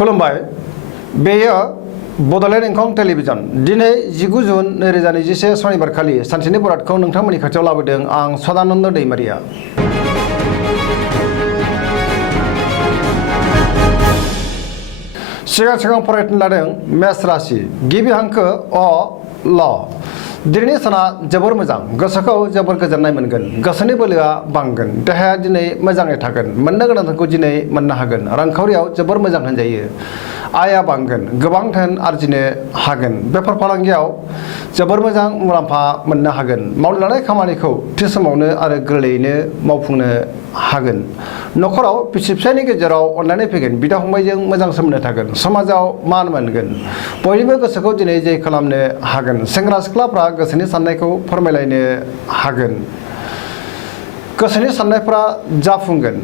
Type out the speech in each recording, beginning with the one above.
खुलुमबाय बेयो बड'लेण्ड इंखं टेलिभिजन दिनै 19 जुन 2021 सनिबार खालि सानसेनि बरादखौ नोंथांमोननि खाथियाव लाबोदों आं सदानन्द दैमारिया। सिगां फरायनो लादों मेष राशि गिबि हांखो अ ल दिनैनि साना जोबोर मोजां गोसोखौ जोबोर गोजोननाय मोनगोन गोसोनि बोलोआ बांगोन देहाया दिनै मोजाङै थागोन मोननो गोनांखौ दिनै मोननो हागोन रांखावरियाव जोबोर मोजां होनजायो आया बांगोन गोबां धोन आरजिनो हागोन बेफार फालांगियाव जोबोर मोजां मुलाम्फा मोननो हागोन मावनो लानाय खामानिखौ थि समावनो आरो गोरलैयैनो मावफुंनो हागोन नखराव बिसि फिसायनि गेजेराव अनलायनाय फैगोन बिदा फंबायजों मोजां सोमोन्दो थागोन समाजाव मान मोनगोन बयनिबो गोसोखौ दिनै जै खालामनो हागोन सेंग्रा सिख्लाफ्रा गोसोनि साननायखौ फोरमायलायनो हागोन गोसोनि साननायफ्रा जाफुंगोन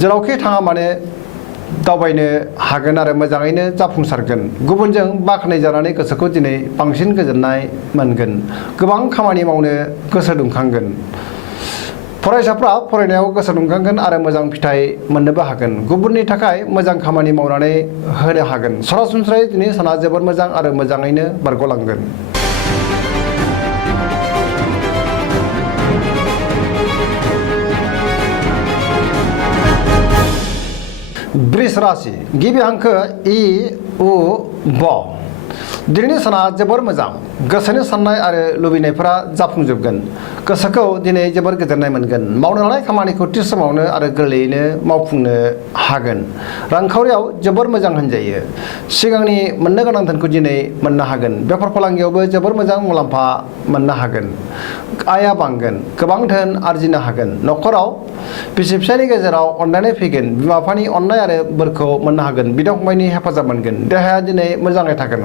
जेरावखि थाङा माने दावबायनो हागोन आरो मोजाङैनो जाफुंसारगोन गुबुनजों बाख्नाय जानानै गोसोखौ दिनै बांसिन गोजोननाय मोनगोन गोबां खामानि मावनो गोसो दुंखांगोन फरायसाफ्रा फरायनायाव गोसो दुंखांगोन आरो मोजां फिथाइ मोननोबो हागोन गुबुननि थाखाय मोजां खामानि मावनानै होनो हागोन सरासनस्रायै दिनै साना जोबोर मोजां आरो मोजाङैनो बारग'लांगोन। वृष राशि गिबि हांखो इ उ ब दिनैनि साना जोबोर मोजां गोसोनि साननाय आरो लुबैनायफोरा जाफुंजोबगोन गोसोखौ दिनै जोबोर गोजोननाय मोनगोन मावनो लानाय खामानिखौ थि समावनो आरो गोरलैयैनो मावफुंनो हागोन रांखावरियाव जोबोर मोजां होनजायो सिगांनि मोननो गोनां धोनखौ दिनै मोननो हागोन बेफार फालांगियावबो जोबोर मोजां मुलाम्फा मोननो हागोन आया बांगोन गोबां धोन आरजिनो हागोन नखराव बिसि फिसायनि गेजेराव अनलायनाय फैगोन बिमा बिफानि अननाय आरो बोरखौ मोननो हागोन बिदा फंबायनि हेफाजाब मोनगोन देहाया दिनै मोजाङै थागोन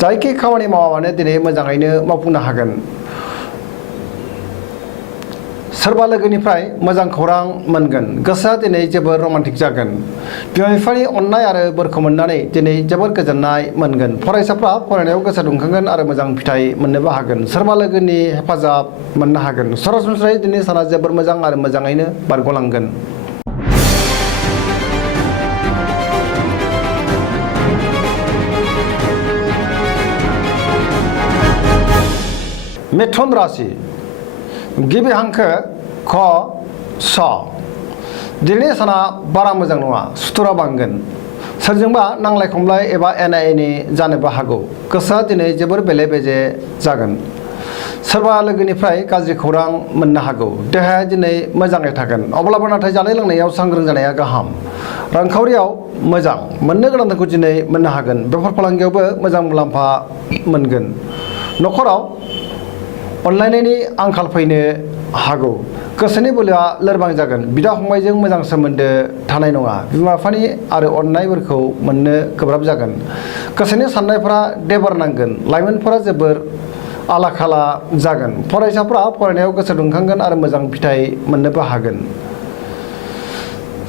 जायखि खामानि मावा मानो दिनै मोजाङैनो मावफुंनो हागोन सोरबा लोगोनिफ्राय मोजां खौरां मोनगोन गोसोआ दिनै जोबोर रमान्टिक जागोन बिमा बिफानि अननाय आरो बोरखौ मोननानै दिनै जोबोर गोजोननाय मोनगोन फरायसाफ्रा फरायनायाव गोसो दुंखांगोन आरो मोजां फिथाइ मोननोबो हागोन सोरबा लोगोनि हेफाजाब मोननो हागोन सरासनस्रायै दिनै साना जोबोर मोजां आरो मोजाङैनो बारग'लांगोन। मिथुन राशि गिबि हांखो ख स दिनैनि साना बारा मोजां नङा सुथुरा बांगोन सोरजोंबा नांलाय खमलाय एबा एना एनि जानोबो हागौ गोसोआ दिनै जोबोर बेले बेजे जागोन सोरबा लोगोनिफ्राय गाज्रि खौरां मोननो हागौ देहाया दिनै मोजाङै थागोन अब्लाबो नाथाय जानाय लोंनायाव सांग्रां जानाया गाहाम रांखावरियाव मोजां मोननो गोनांखौ दिनै मोननो हागोन बेफार फालांगियावबो मोजां मुलाम्फा मोनगोन नखराव अनलायनायनि आंखाल फैनो हागौ गोसोनि बोलोआ लोरबां जागोन बिदा फंबायजों मोजां सोमोन्दो थानाय नङा बिमा बिफानि आरो अननायफोरखौ मोननो गोब्राब जागोन गोसोनि साननायफोरा देबार नांगोन लाइमोनफोरा जोबोर आला खाला जागोन फरायसाफ्रा फरायनायाव गोसो दुंखांगोन आरो मोजां फिथाइ मोननोबो हागोन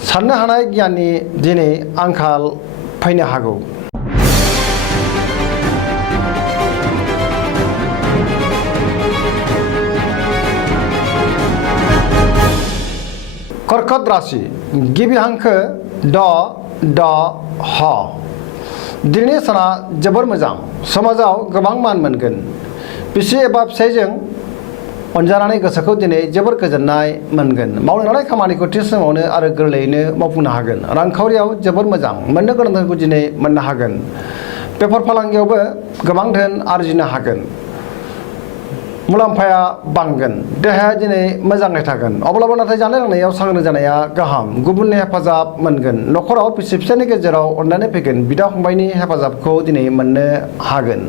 साननो हानाय गियाननि दिनै आंखाल फैनो हागौ। कर्कट राशि गिबि हांखो ड ड ह दिनैनि साना जोबोर मोजां समाजाव गोबां मान मोनगोन बिसि एबा फिसायजों अनजानानै गोसोखौ दिनै जोबोर गोजोननाय मोनगोन मावनो लानाय खामानिखौ थि समावनो आरो गोरलैयैनो मावफुंनो हागोन रांखावरियाव जोबोर मोजां मोननो गोनांखौ दिनै मोननो हागोन बेफार फालांगियावबो गोबां धोन आरजिनो हागोन मुलाम्फाया बांगोन देहाया दिनै मोजाङै थागोन अब्लाबो नाथाय जानाय लोंनायाव सांग्रां जानाया गाहाम गुबुननि हेफाजाब मोनगोन नखराव बिसि फिसायनि गेजेराव अनलायनाय फैगोन बिदा फंबायनि हेफाजाबखौ दिनै मोननो हागोन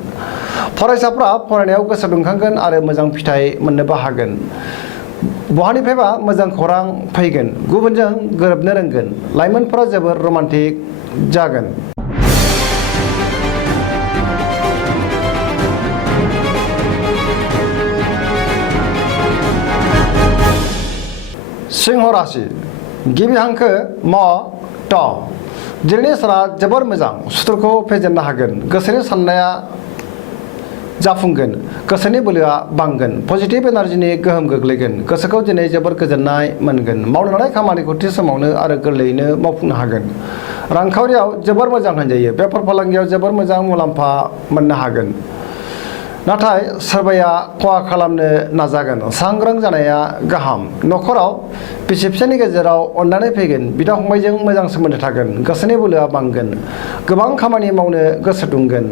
फरायसाफ्रा फरायनायाव गोसो दुंखांगोन आरो मोजां फिथाइ मोननोबो हागोन बहानिफ्रायबा मोजां खौरां फैगोन गुबुनजों गोरोबनो रोंगोन लाइमोनफोरा जोबोर रमान्टिक जागोन। सिंह राशि गिबि हांखो म ट दिनैनि साना जोबोर मोजां सुथुरखौ फेजेननो हागोन गोसोनि साननाया जाफुंगोन गोसोनि बोलोआ बांगोन पजिटिभ एनार्जिनि गोहोम गोग्लैगोन गोसोखौ दिनै जोबोर गोजोननाय मोनगोन मावनो लानाय खामानिखौ थि समावनो आरो गोरलैयैनो मावफुंनो हागोन रांखावरियाव जोबोर मोजां होनजायो बेफार फालांगियाव जोबोर मोजां मुलाम्फा मोननो हागोन नाथाय सोरबाया खहा खालामनो नाजागोन सांग्रां जानाया गाहाम नखराव बिसि फिसायनि गेजेराव अननानै फैगोन बिदा फंबायजों मोजां सोमोन्दो थागोन गोसोनि बोलोआ बांगोन गोबां खामानि मावनो गोसो दुंगोन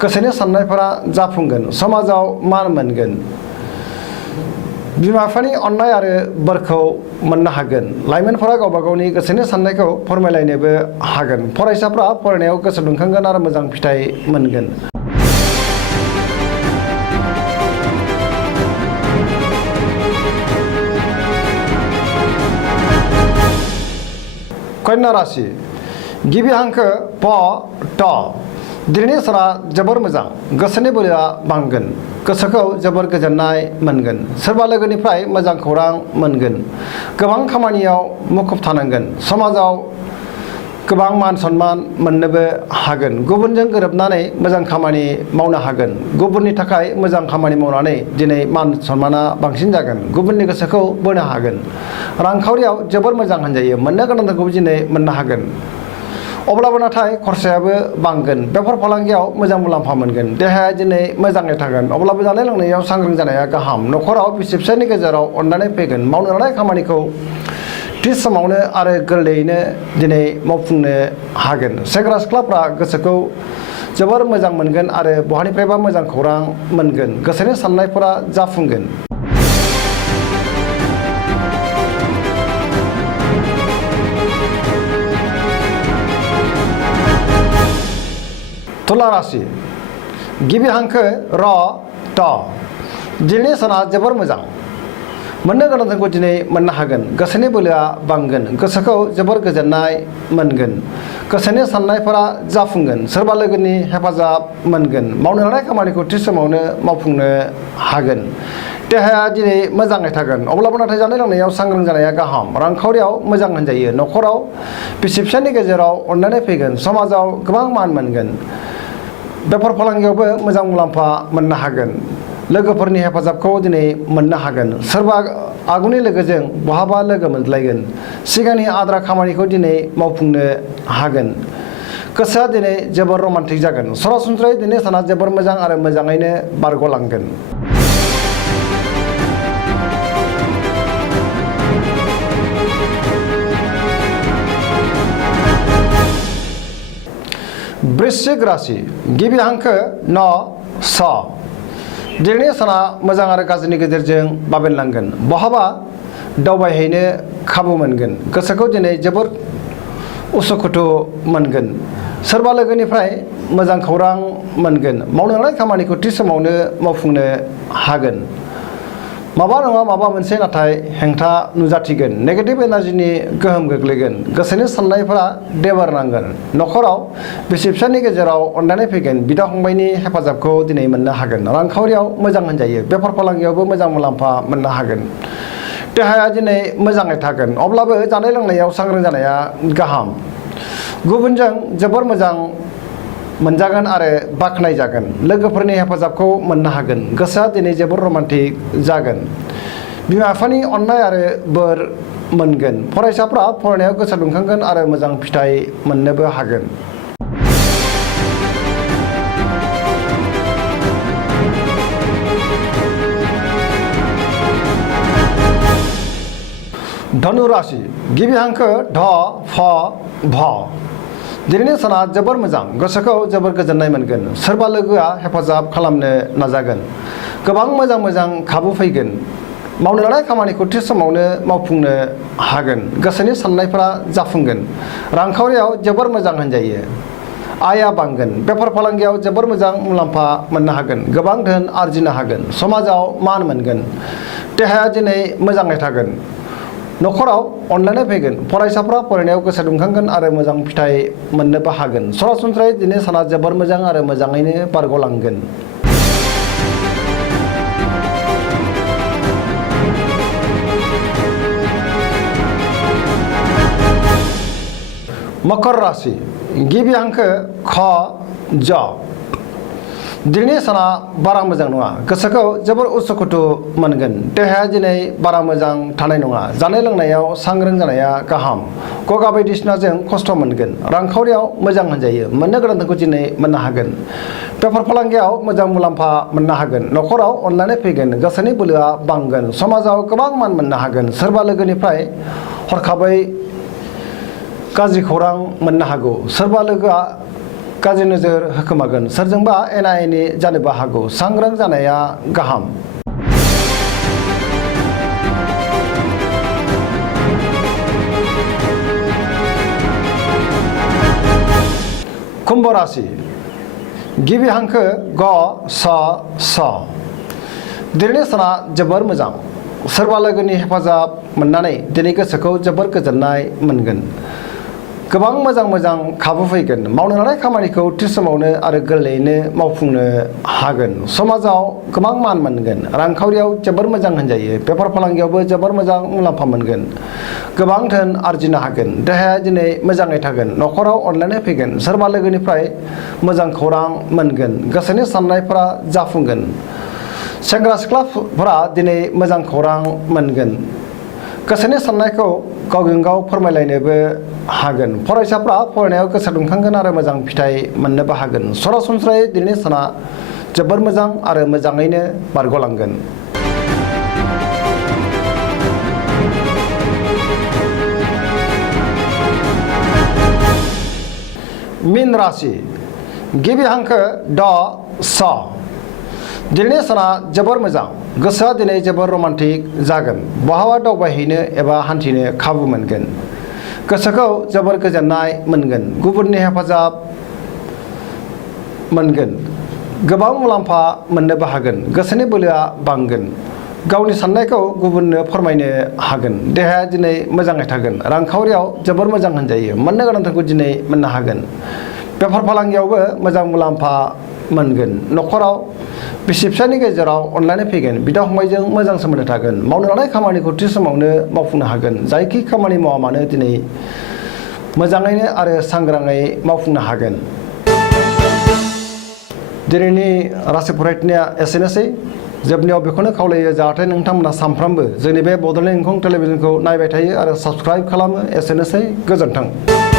गोसोनि साननायफोरा जाफुंगोन समाजाव मान मोनगोन बिमा बिफानि अननाय आरो बोरखौ मोननो हागोन लाइमोनफोरा गावबा गावनि गोसोनि साननायखौ फोरमायलायनोबो हागोन फरायसाफ्रा फरायनायाव गोसो दुंखांगोन आरो मोजां फिथाइ मोनगोन कन्या राशि गिबि हांखो प ट दिनैनि साना जोबोर मोजां गोसोनि बोलोआ बांगोन गोसोखौ जोबोर गोजोननाय मोनगोन सोरबा लोगोनिफ्राय मोजां खौरां मोनगोन गोबां खामानियाव मुखुब थानांगोन समाजाव गोबां मान सन्मान मोननोबो हागोन गुबुनजों गोरोबनानै मोजां खामानि मावनो हागोन गुबुननि थाखाय मोजां खामानि मावनानै दिनै मान सन्माना बांसिन जागोन गुबुननि गोसोखौ बोनो हागोन रांखावरियाव जोबोर मोजां होनजायो मोननो गोनांखौ दिनै मोननो हागोन अब्लाबो नाथाय खरसायाबो बांगोन बेफार फालांगियाव मोजां मुलाम्फा मोनगोन देहाया दिनै मोजाङै थागोन अब्लाबो जानाय लोंनायाव सांग्रां जानाया गाहाम नखराव बिसि फिसायनि गेजेराव अननानै फैगोन मावनो लानाय खामानिखौ थि समावनो आरो गोरलैयैनो दिनै मावफुंनो हागोन सेंग्रा सिख्लाफ्रा गोसोखौ जोबोर मोजां मोनगोन आरो बहानिफ्रायबा मोजां खौरां मोनगोन गोसोनि साननायफोरा जाफुंगोन तुला राशि गिबि हांखो र ट दिनैनि साना जोबोर मोजां मोननो गोनांखौ दिनै मोननो हागोन गोसोनि बोलोआ बांगोन गोसोखौ जोबोर गोजोननाय मोनगोन गोसोनि साननायफोरा जाफुंगोन सोरबा लोगोनि हेफाजाब मोनगोन मावनो लानाय खामानिखौ थि समावनो मावफुंनो हागोन देहाया दिनै मोजाङै थागोन अब्लाबो नाथाय जानाय लोंनायाव सांग्रां जानाया गाहाम रांखावरियाव मोजां होनजायो नखराव बिसि फिसायनि गेजेराव अननानै फैगोन समाजाव गोबां मान मोनगोन बेफार फालांगियावबो मोजां मुलाम्फा मोननो हागोन लोगोफोरनि हेफाजाबखौ दिनै मोननो हागोन सोरबा आगुनि लोगोजों बहाबा लोगो मोनज्लायगोन सिगांनि आद्रा खामानिखौ दिनै मावफुंनो हागोन गोसोआ दिनै जोबोर रमान्टिक जागोन सरासनस्रायै दिनै साना जोबोर मोजां आरो मोजाङैनो बारग'लांगोन वृश्चिक राशि गिबि हांखो न स दिनैनि साना मोजां आरो गाज्रिनि गेजेरजों बाबेनलांगोन बहाबा दावबायहैनो खाबु मोनगोन गोसोखौ दिनै जोबोर उसुखुथु मोनगोन सोरबा लोगोनिफ्राय मोजां खौरां मोनगोन मावनो लानाय खामानिखौ थि समावनो मावफुंनो हागोन माबा नङा माबा मोनसे नाथाय हेंथा नुजाथिगोन नेगेटिभ एनार्जिनि गोहोम गोग्लैगोन गोसोनि साननायफोरा देबारनांगोन नखराव बिसि फिसायनि गेजेराव अननानै फैगोन बिदा फंबायनि हेफाजाबखौ दिनै मोननो हागोन रांखावरियाव मोजां होनजायो बेफार फालांगियावबो मोजां मुलाम्फा मोननो हागोन देहाया दिनै मोजाङै थागोन अब्लाबो जानाय लोंनायाव सांग्रां जानाया गाहाम गुबुनजों जोबोर मोजां मोनजागोन आरो बाख्नाय जागोन लोगोफोरनि हेफाजाबखौ मोननो हागोन गोसोआ दिनै जोबोर रमान्टिक जागोन बिमा बिफानि अननाय आरो बोर मोनगोन फरायसाफ्रा फरायनायाव गोसो दुंखांगोन आरो मोजां फिथाइ मोननोबो हागोन धनु राशि गिबि हांखो ध फ भ दिनैनि साना जोबोर मोजां गोसोखौ जोबोर गोजोननाय मोनगोन सोरबा लोगोआ हेफाजाब खालामनो नाजागोन गोबां मोजां खाबु फैगोन मावनो लानाय खामानिखौ थि समावनो मावफुंनो हागोन गोसोनि साननायफोरा जाफुंगोन रांखावरियाव जोबोर मोजां होनजायो आया बांगोन बेफार फालांगियाव जोबोर मोजां मुलाम्फा मोननो हागोन गोबां धोन आरजिनो हागोन समाजाव मान मोनगोन देहाया दिनै मोजाङै थागोन नखराव अनलायनाय फैगोन फरायसाफ्रा फरायनायाव गोसो दुंखांगोन आरो मोजां फिथाइ मोननोबो हागोन सरासनस्रायै दिनै साना जोबोर मोजां आरो मोजाङैनो बारग'लांगोन मकर राशि गिबि हांखो ख ज दिनैनि साना बारा मोजां नङा गोसोखौ जोबोर उसुखुथु मोनगोन देहाया दिनै बारा मोजां थानाय नङा जानाय लोंनायाव सांग्रां जानाया गाहाम गगा बायदिसिनाजों खस्थ' मोनगोन रांखावरियाव मोजां होनजायो मोननो गोनांखौ दिनै मोननो हागोन बेफार फालांगियाव मोजां मुलाम्फा मोननो हागोन न'खराव अननानै फैगोन गोसोनि बोलोआ बांगोन समाजाव गोबां मान मोननो हागोन सोरबा लोगोनिफ्राय हरखाबै गाज्रि खौरां मोननो हागौ सोरबा लोगोआ गाज्रि नोजोर होखोमागोन सोरजोंबा एना एनि जानोबो हागौ सांग्रां जानाया गाहाम। कुम्भ राशि गिबि हांखो ग स स दिनैनि साना जोबोर मोजां सोरबा लोगोनि हेफाजाब मोननानै दिनै गोसोखौ जोबोर गोजोननाय मोनगोन गोबां मोजां खाबु फैगोन मावनो लानाय खामानिखौ थि समावनो आरो गोरलैयैनो मावफुंनो हागोन समाजाव गोबां मान मोनगोन रांखावरियाव जोबोर मोजां होनजायो बेफार फालांगियावबो जोबोर मोजां मुलाम्फा मोनगोन गोबां धोन आरजिनो हागोन देहाया दिनै मोजाङै थागोन न'खराव अनलायनाय फैगोन सोरबा लोगोनिफ्राय मोजां खौरां मोनगोन गोसोनि साननायफोरा जाफुंगोन सेंग्रा सिख्लाफोरा दिनै मोजां खौरां मोनगोन गोसोनि साननायखौ गावजों गाव फोरमायलायनोबो हागोन फरायसाफ्रा फरायनायाव गोसो दुंखांगोन आरो मोजां फिथाइ मोननोबो हागोन सरासनस्रायै दिनैनि साना जोबोर मोजां आरो मोजाङैनो बारग'लांगोन। मीन राशि गिबि हांखो ड स दिनैनि साना जोबोर मोजां गोसोआ दिनै जोबोर रमान्टिक जागोन बहाबा दावबायहैनो एबा हान्थिनो खाबु मोनगोन गोसोखौ जोबोर गोजोननाय मोनगोन गुबुननि हेफाजाब मोनगोन गोबां मुलाम्फा मोननोबो हागोन गोसोनि बोलोआ बांगोन गावनि साननायखौ गुबुननो फोरमायनो हागोन देहाया दिनै मोजाङै थागोन रांखावरियाव जोबोर मोजां होनजायो मोननो गोनांखौ दिनै मोननो हागोन बेफार फालांगियावबो मोजां मुलाम्फा मोनगोन न'खराव बिसि फिसायनि गेजेराव अनलायनाय फैगोन बिदा फंबायजों मोजां सोमोन्दो थागोन मावनो लानाय खामानिखौ थि समावनो मावफुंनो हागोन जायखि खामानि मावा मानो दिनै मोजाङैनो आरो सांग्राङै मावफुंनो हागोन। दिनैनि राशि फरायनाया एसेनोसै जोबनायाव बेखौनो खावलायो जाहाथे नोंथांमोना सानफ्रामबो जोंनि बे बड'लेण्ड इंखं टेलिभिजनखौ नायबाय थायो आरो साबस्क्राइब खालामो एसेनोसै गोजोन्थों।